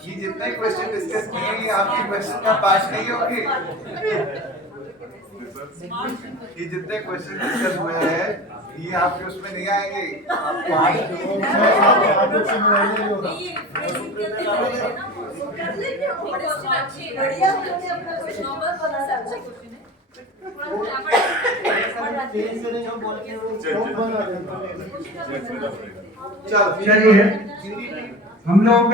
ये जितने question discuss किए ये आपके क्वेश्चन का पार्ट नहीं होंगे। ये जितने क्वेश्चन डिस्कस हुए हैं ये आपके उसमें नहीं आएंगे। चलिए, हम लोग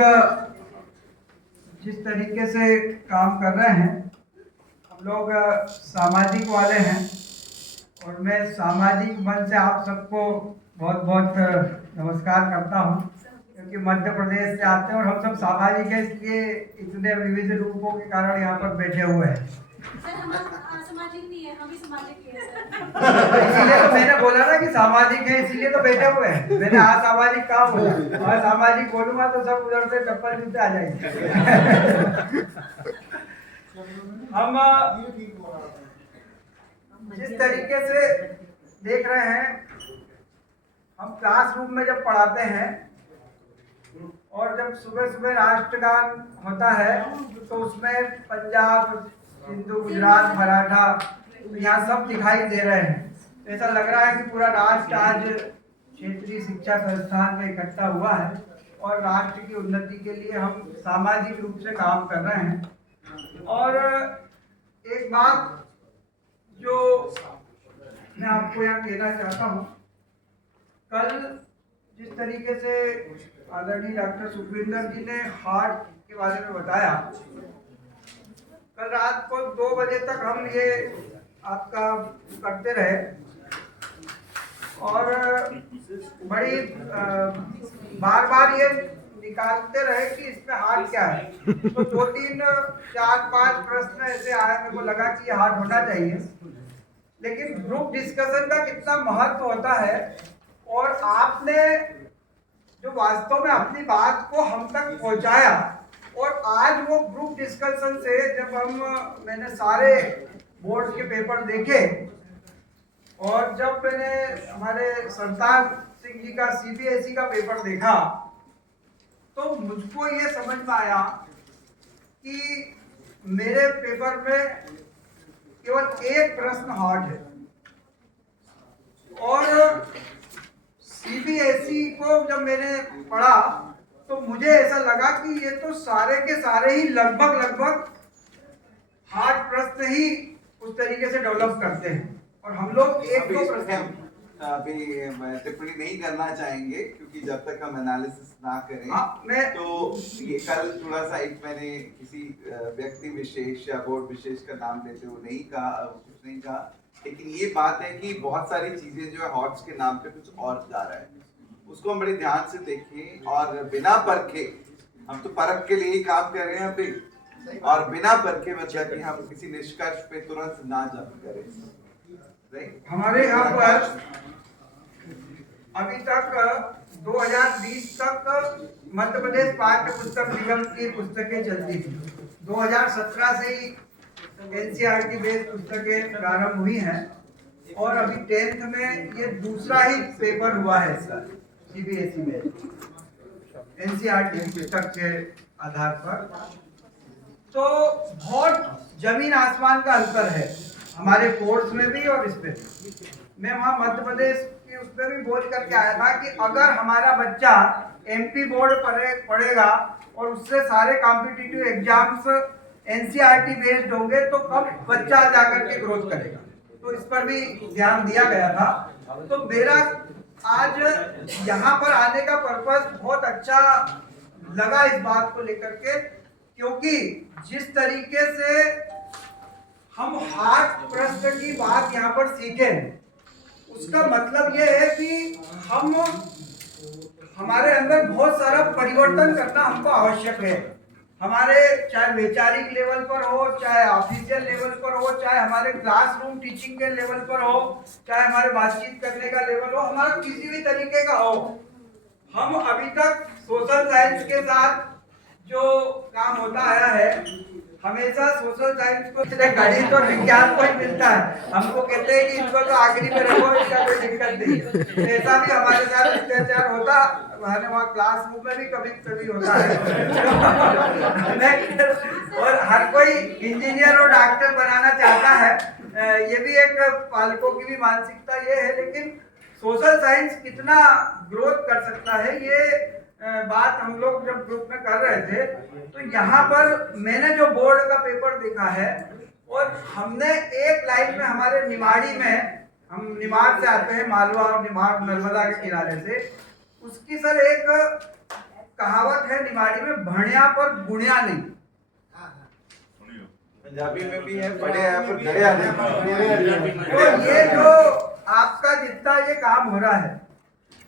जिस तरीके से काम कर रहे हैं, हम लोग सामाजिक वाले हैं और मैं सामाजिक मन से आप सबको बहुत बहुत नमस्कार करता हूं, क्योंकि मध्य प्रदेश से आते हैं और हम सब सामाजिक हैं, इसलिए इतने विविध रूपों के कारण यहाँ पर बैठे हुए हैं। सामाजिक नहीं है, हम भी सामाजिक हैं। इसलिए तो मैंने बोला ना कि सामाजिक है, इसलिए तो बैठे हुए हैं। मैंने असामाजिक काम बोला, और सामाजिक बोलूंगा तो सब उधर से चप्पल जूते आ जाएंगे। हम जिस तरीके से देख रहे हैं, हम क्लासरूम में जब पढ़ाते हैं और जब सुबह सुबह राष्ट्रगान होता है तो उसमें पंजाब, हिंदू, गुजरात, मराठा यहाँ सब दिखाई दे रहे हैं। ऐसा लग रहा है कि पूरा राष्ट्र आज क्षेत्रीय शिक्षा संस्थान में इकट्ठा हुआ है और राष्ट्र की उन्नति के लिए हम सामाजिक रूप से काम कर रहे हैं। और एक बात जो मैं आपको यहाँ कहना चाहता हूँ, कल जिस तरीके से आदरणीय डॉक्टर सुखविंदर जी ने हार्ट के बारे में बताया, कल रात को 2 बजे तक हम ये आपका करते रहे और बड़ी बार बार ये निकालते रहे कि इसमें हार्ट क्या है। तो 2, 3, 4, 5 प्रश्न ऐसे आए, मेरे को लगा कि ये हार्ट होना चाहिए। लेकिन ग्रुप डिस्कशन का कितना महत्व होता है और आपने जो वास्तव में अपनी बात को हम तक पहुंचाया, और आज वो ग्रुप डिस्कशन से जब मैंने सारे बोर्ड के पेपर देखे और जब मैंने हमारे सरदार सिंह जी का सीबीएसई का पेपर देखा, तो मुझको ये समझ में आया कि मेरे पेपर में केवल एक प्रश्न हार्ट है और सीबीएसई को जब मैंने पढ़ा तो मुझे ऐसा लगा कि ये तो सारे के सारे ही लगभग हार्ट प्रश्न ही उस तरीके से डेवलप करते हैं और हम लोग एक दो प्रश्न अभी टिप्पणी नहीं करना चाहेंगे क्योंकि जब तक हम एनालिसिस ना करें तो ये कल थोड़ा सा एक मैंने किसी व्यक्ति विशेष या बोर्ड विशेष का नाम लेते हुए नहीं कहा, कुछ नहीं कहा, लेकिन ये बात है कि बहुत सारी चीजें जो है हॉट्स के नाम पे कुछ और जा रहा है, उसको हम बड़े ध्यान से देखें और बिना परखे, हम तो परख के लिए ही काम कर रहे हैं अभी, और बिना परखे मतलब कि हम किसी निष्कर्ष पे तुरंत ना जंप करें। हमारे यहाँ पर अभी तक 2020 तक मध्य प्रदेश पाठ्य पुस्तक निगम की पुस्तकें चलती थी। 2017 से ही एनसीईआरटी बेस्ड पुस्तकें प्रारंभ हुई हैं और अभी 10th में ये दूसरा ही पेपर हुआ है इसका सीबीएसई में एनसीईआरटी पुस्तक के आधार पर। तो बहुत जमीन आसमान का अंतर है हमारे कोर्स में भी और इस पे। मैं वहाँ मध्य प्रदेश की उसमें भी बोल करके आया था कि अगर हमारा बच्चा एमपी बोर्ड पढ़ेगा और उससे सारे कॉम्पिटिटिव एग्जाम्स एनसीईआरटी बेस्ड होंगे तो कब बच्चा जाकर के ग्रोथ करेगा, तो इस पर भी ध्यान दिया गया था। तो मेरा आज यहाँ पर आने का पर्पस बहुत अच्छा लगा इस बात को लेकर के, क्योंकि जिस तरीके से हम हार्ट प्रश्न की बात यहाँ पर सीखे, उसका मतलब ये है कि हमारे अंदर बहुत सारा परिवर्तन करना हमको आवश्यक है। हमारे चाहे वैचारिक लेवल पर हो, चाहे ऑफिशियल लेवल पर हो, चाहे हमारे क्लासरूम टीचिंग के लेवल पर हो, चाहे हमारे बातचीत करने का लेवल हो, हमारा किसी भी तरीके का हो, हम अभी तक सोशल साइंस के साथ जो काम होता आया है, हमेशा सोशल साइंस को गणित और विज्ञान को ही मिलता है। हमको कहते हैं कि इनको तो आखिरी में रखो, इसका कोई दिक्कत नहीं। ऐसा भी हमारे साथ अत्याचार होता हमारे वहाँ क्लासरूम में भी कभी कभी होता है। और हर कोई इंजीनियर और डॉक्टर बनाना चाहता है, ये भी एक पालकों की भी मानसिकता ये है। लेकिन सोशल साइंस कितना ग्रोथ कर सकता है, ये बात हम लोग जब ग्रुप में कर रहे थे तो यहाँ पर मैंने जो बोर्ड का पेपर देखा है, और हमने एक लाइन में हमारे निमाड़ी में, हम निमाड़ से आते हैं, मालवा और निमाड़ नर्मदा के किनारे से, उसकी सर एक कहावत है निमाड़ी में, भणिया पर गुणिया नहीं। पंजाबी में भी है, बढ़िया पर गड़िया नहीं। तो ये जो आपका जितना ये काम हो रहा है,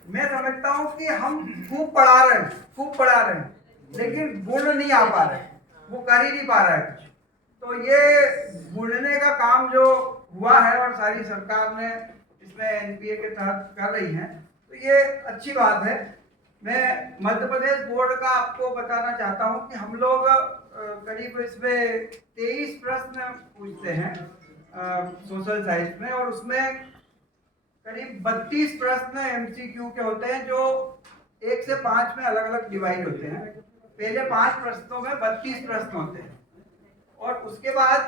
मैं समझता हूँ कि हम खूब पढ़ा रहे हैं, लेकिन गुण नहीं आ पा रहे, वो कर ही नहीं पा रहा है। तो ये गुणने का काम जो हुआ है और सारी सरकार ने इसमें एनपीए के तहत कर रही है, तो ये अच्छी बात है। मैं मध्य प्रदेश बोर्ड का आपको बताना चाहता हूँ कि हम लोग करीब इसमें 23 प्रश्न पूछते हैं सोशल साइंस में, और उसमें करीब 32 प्रश्न एमसीक्यू के होते हैं, जो 1 से 5 में अलग अलग डिवाइड होते हैं। पहले 5 प्रश्नों में 32 प्रश्न होते हैं, और उसके बाद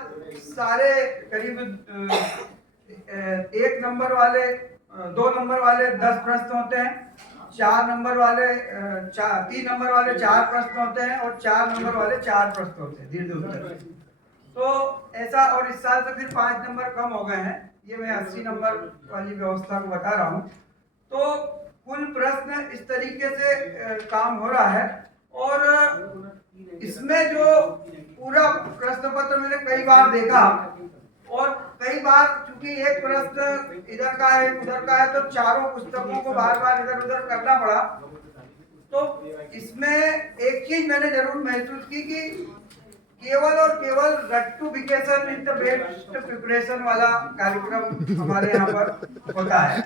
सारे करीब 1 नंबर वाले, 2 नंबर वाले 10 प्रश्न होते हैं, 4 नंबर वाले 3 नंबर वाले 4 प्रश्न होते हैं, और 4 नंबर वाले 4 प्रश्न होते हैं दीर्घ उत्तर। तो ऐसा, और इस साल से फिर 5 नंबर कम हो गए हैं, ये मैं 80 नंबर वाली व्यवस्था को बता रहा हूँ। तो कुल प्रश्न इस तरीके से काम हो रहा है, और इसमें जो पूरा प्रश्न पत्र मैंने कई बार देखा, और कई बार चूंकि एक प्रश्न इधर का है उधर का है, तो चारों पुस्तकों को बार बार इधर उधर करना पड़ा। तो इसमें एक चीज मैंने जरूर महसूस की कि केवल और केवल rectification is the best preparation वाला कार्यक्रम हमारे यहाँ पर होता है।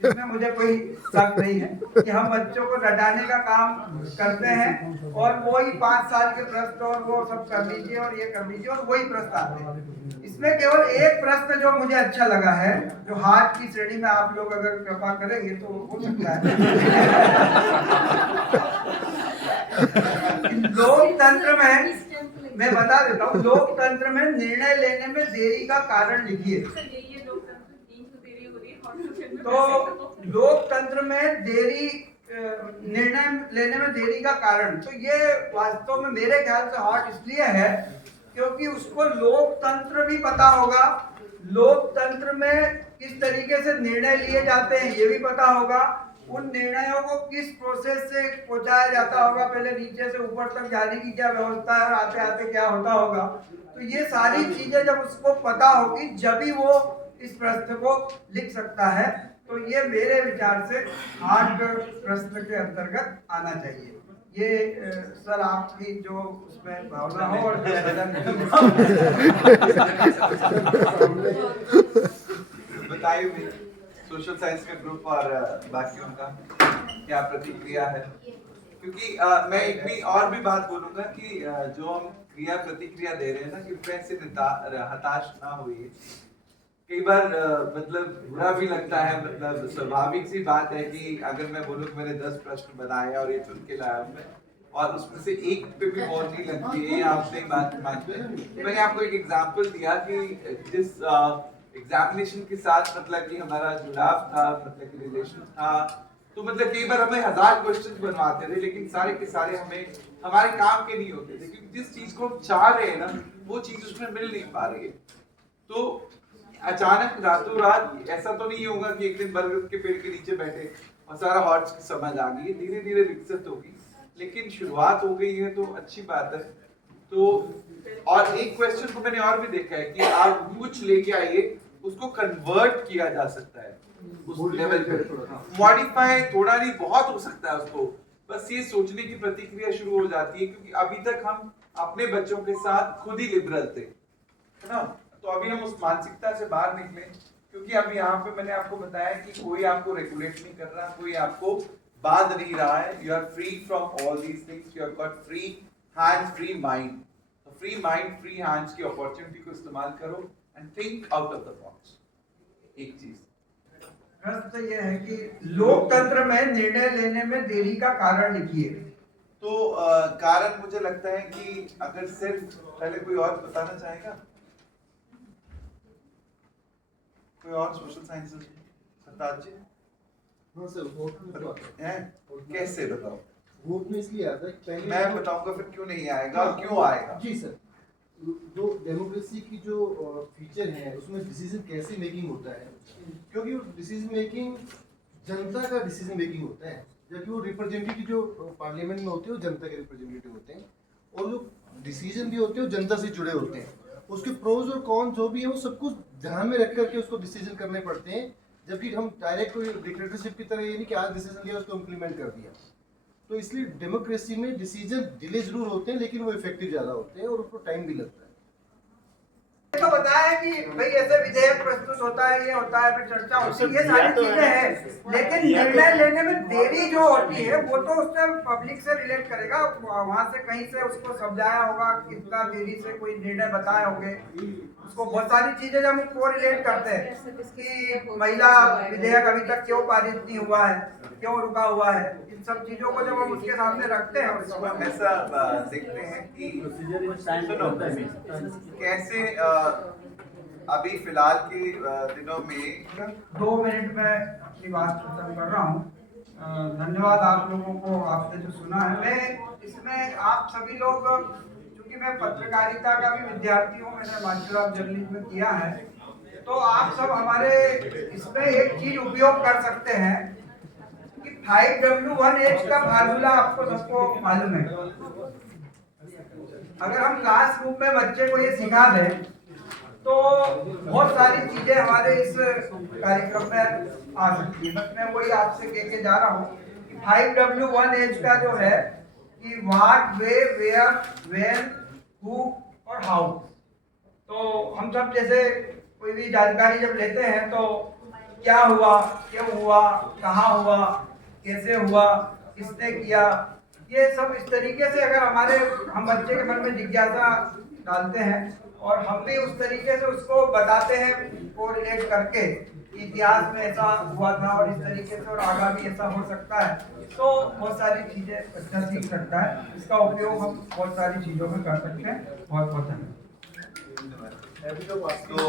इसमें मुझे कोई शक नहीं है कि हम बच्चों को रटाने का काम करते हैं, और वही 5 साल के प्रश्न और वो सब कर लीजिए और ये कर लीजिए, और वही प्रश्न आते हैं। इसमें केवल एक प्रश्न जो मुझे अच्छा लगा है, जो हाथ की श्रेणी में आप लोग अगर कृपा करेंगे तो हो सकता है। लोकतंत्र में मैं बता देता हूँ, लोकतंत्र में निर्णय लेने में देरी का कारण लिखिए। तो लोकतंत्र में देरी, निर्णय लेने में देरी का कारण, तो ये वास्तव में मेरे ख्याल से हॉट इसलिए है क्योंकि उसको लोकतंत्र भी पता होगा, लोकतंत्र में किस तरीके से निर्णय लिए जाते हैं ये भी पता होगा, उन निर्णयों को किस प्रोसेस से पहुंचाया जाता होगा, पहले नीचे से ऊपर तक जाने की क्या व्यवस्था है और आते आते क्या होता होगा। तो ये सारी चीजें जब उसको पता होगी, जब भी वो इस प्रश्न को लिख सकता है। तो ये मेरे विचार से 8 प्रश्न के अंतर्गत आना चाहिए। ये सर आपकी जो उसमें भावना हो और बताइए सोशल साइंस का ग्रुप और बाकियों का क्या प्रतिक्रिया है, क्योंकि मैं एक भी और भी बात बोलूंगा कि जो हम क्रिया प्रतिक्रिया दे रहे हैं ना, कि से हताश ना होइए। कई बार मतलब बुरा भी लगता है, मतलब स्वाभाविक सी बात है कि अगर मैं बोलूं कि मैंने 10 प्रश्न बनाए और ये चुन के लाया मैं, और उसमें से एक पे भी बोल नहीं लगती है, आप सही बात मानते हैं। मैंने आपको एक एग्जांपल दिया कि जिस एग्जामिनेशन के साथ मतलब कि हमारा जुड़ाव था, मतलब कि रिलेशन था, तो मतलब कई बार हमें 1000 क्वेश्चंस बनवाते थे, लेकिन सारे के सारे हमें हमारे काम के नहीं होते थे, क्योंकि जिस चीज को हम चाह रहे हैं ना, वो चीज उसमें मिल नहीं पा रही है। तो अचानक रातों रात ऐसा तो नहीं होगा कि एक दिन बरगद के पेड़ के नीचे बैठे और सारा हॉट्स की समझ आ गई, धीरे धीरे विकसित होगी, लेकिन शुरुआत हो गई है तो अच्छी बात है। तो और एक क्वेश्चन को मैंने और भी देखा है कि आप कुछ लेके आइए, उसको कन्वर्ट किया जा सकता है उस लेवल पे, मॉडिफाई थोड़ा नहीं बहुत हो सकता है उसको, बस ये सोचने की प्रतिक्रिया शुरू हो जाती है, क्योंकि अभी तक हम अपने बच्चों के साथ खुद ही लिबरल थे, है ना। तो अभी हम उस मानसिकता से बाहर निकले, क्योंकि अभी यहाँ पे मैंने आपको बताया कि कोई आपको रेगुलेट नहीं कर रहा, कोई आपको बांध नहीं रहा है। You are free from all these things, you have got free hands, free mind. तो फ्री माइंड, फ्री हैंड्स की अपॉर्चुनिटी को इस्तेमाल करो and think out of the box. एक चीज प्रश्न ये है कि लोकतंत्र में निर्णय लेने में देरी का कारण लिखिए। तो कारण मुझे लगता है कि अगर सिर्फ पहले कोई और बताना चाहेगा, कोई और सोशल साइंसेस सरताज जी? हाँ सर, वोट हैं कैसे बताओ? वोट में इसलिए आता है कि पहले मैं बताऊंगा फिर क्यों नहीं आएगा और क्यों आएगा। जी सर, जो डेमोक्रेसी की जो फीचर है उसमें डिसीजन कैसे मेकिंग होता है, क्योंकि वो डिसीजन मेकिंग जनता का डिसीजन मेकिंग होता है, जबकि वो रिप्रेजेंटेटिव जो पार्लियामेंट में होते हैं वो जनता के रिप्रेजेंटेटिव होते हैं, और जो डिसीजन भी होते हैं वो जनता से जुड़े होते हैं। उसके प्रोज और कॉन्स जो भी है वो सब कुछ ध्यान में रख करके उसको डिसीजन करने पड़ते हैं, जबकि हम डायरेक्ट कोई डिक्टेटरशिप की तरह ये नहीं कि आज डिसीजन लिया उसको इम्प्लीमेंट कर दिया। तो इसलिए डेमोक्रेसी में डिसीजन डिले जरूर होते हैं लेकिन वो इफेक्टिव ज्यादा होते हैं और उसको टाइम भी लगता है। तो बताया कि भाई ऐसे विधेयक प्रस्तुत होता है, ये होता है, फिर चर्चा होती है, ये सारी चीजें हैं, लेकिन निर्णय लेने में देरी जो होती है वो तो उससे पब्लिक से रिलेट करेगा, वहां से कहीं से उसको समझाया होगा, कितना देरी से कोई निर्णय बताए होंगे, उसको बहुत सारी चीजें जब हम को रिलेट करते हैं कि महिला विधेयक अभी तक क्यों पारित नहीं हुआ है, क्यों रुका हुआ है, इन सब चीजों को जब हम उसके सामने रखते हैं तो हम ऐसा देखते हैं कि सुनो कैसे अभी फिलहाल के दिनों में 2 मिनट में अपनी बात खत्म कर रहा हूँ। धन्यवाद आप लोगों को, आपने जो सुना है। मैं इसमें आप सभी लोग, चूंकि मैं पत्रकारिता का भी विद्यार्थी हूँ, मैंने मास्टर ऑफ जर्नलिज्म में किया है, तो आप सब हमारे इसमें एक चीज उपयोग कर सकते हैं कि 5W1H का फार्मूला आपको सबको मालूम है। अगर हम क्लासरूम में बच्चे को ये सिखा दें तो बहुत सारी चीजें हमारे इस कार्यक्रम में आ सकती है। बस मैं वही आपसे कह के जा रहा हूँ कि 5W1H का जो है कि what, where, where, when, who और हाउ। तो हम सब जैसे कोई भी जानकारी जब लेते हैं तो क्या हुआ, क्यों हुआ, कहाँ हुआ, कैसे हुआ, किसने किया, ये सब इस तरीके से अगर हम बच्चे के मन में जिज्ञासा डालते हैं और हम भी उस तरीके से उसको बताते हैं को रिलेट करके इतिहास में ऐसा हुआ था और इस तरीके से और आगा भी ऐसा हो सकता है, तो बहुत सारी चीजें बच्चा सीख सकता है। इसका उपयोग हम बहुत सारी चीजों में कर सकते हैं। बहुत बहुत धन्यवाद। तो